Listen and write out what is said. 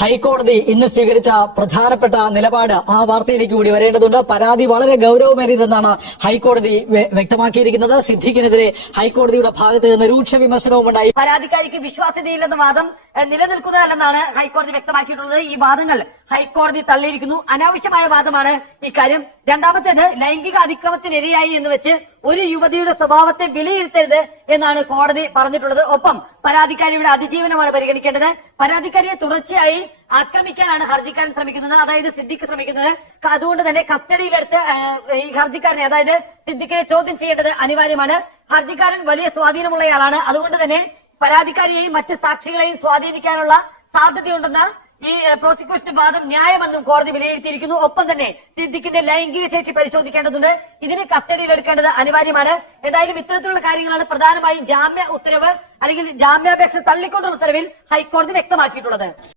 ഹൈക്കോടതി ഇന്ന് സ്വീകരിച്ച പ്രധാനപ്പെട്ട നിലപാട് ആ വാർത്തയിലേക്ക് കൂടി വരേണ്ടതുണ്ട്. പരാതി വളരെ ഗൌരവമേറിയതെന്നാണ് ഹൈക്കോടതി വ്യക്തമാക്കിയിരിക്കുന്നത്. സിദ്ദീഖിനെതിരെ ഹൈക്കോടതിയുടെ ഭാഗത്ത് നിന്ന് രൂക്ഷ വിമർശനവും ഉണ്ടായി. പരാതിക്കാരിക്ക് വിശ്വാസ്യതയില്ലെന്ന വാദം നിലനിൽക്കുന്നതല്ലെന്നാണ് ഹൈക്കോടതി വ്യക്തമാക്കിയിട്ടുള്ളത്. ഈ വാദങ്ങൾ ഹൈക്കോടതി തള്ളിയിരിക്കുന്നു. അനാവശ്യമായ വാദമാണ് ഇക്കാര്യം. രണ്ടാമത്തേത്, ലൈംഗിക അതിക്രമത്തിനിരയായി എന്ന് വെച്ച് ഒരു യുവതിയുടെ സ്വഭാവത്തെ വിലയിരുത്തരുത് എന്നാണ് കോടതി പറഞ്ഞിട്ടുള്ളത്. ഒപ്പം പരാതിക്കാരിയുടെ അതിജീവനമാണ് പരിഗണിക്കേണ്ടത്. പരാതിക്കാരിയെ തുടർച്ചയായി ആക്രമിക്കാനാണ് ഹർജിക്കാരൻ ശ്രമിക്കുന്നത്, അതായത് സിദ്ദീഖ് ശ്രമിക്കുന്നത്. അതുകൊണ്ട് തന്നെ കസ്റ്റഡിയിലെടുത്ത് ഈ ഹർജിക്കാരനെ, അതായത് സിദ്ദീഖിനെ ചോദ്യം ചെയ്യേണ്ടത് അനിവാര്യമാണ്. ഹർജിക്കാരൻ വലിയ സ്വാധീനമുള്ളയാളാണ്. അതുകൊണ്ട് തന്നെ പരാതിക്കാരിയെയും മറ്റ് സാക്ഷികളെയും സ്വാധീനിക്കാനുള്ള സാധ്യതയുണ്ടെന്ന ഈ പ്രോസിക്യൂഷൻ വാദം ന്യായമെന്നും കോടതി വിലയിരുത്തിയിരിക്കുന്നു. ഒപ്പം തന്നെ സിദ്ദീഖിന്റെ ലൈംഗിക ശേഷി പരിശോധിക്കേണ്ടതുണ്ട്. ഇതിന് കസ്റ്റഡിയിലെടുക്കേണ്ടത് അനിവാര്യമാണ്. ഏതായാലും ഇത്തരത്തിലുള്ള കാര്യങ്ങളാണ് പ്രധാനമായും ജാമ്യ ഉത്തരവ് അല്ലെങ്കിൽ ജാമ്യാപേക്ഷ തള്ളിക്കൊണ്ടുള്ള ഉത്തരവിൽ ഹൈക്കോടതി വ്യക്തമാക്കിയിട്ടുള്ളത്.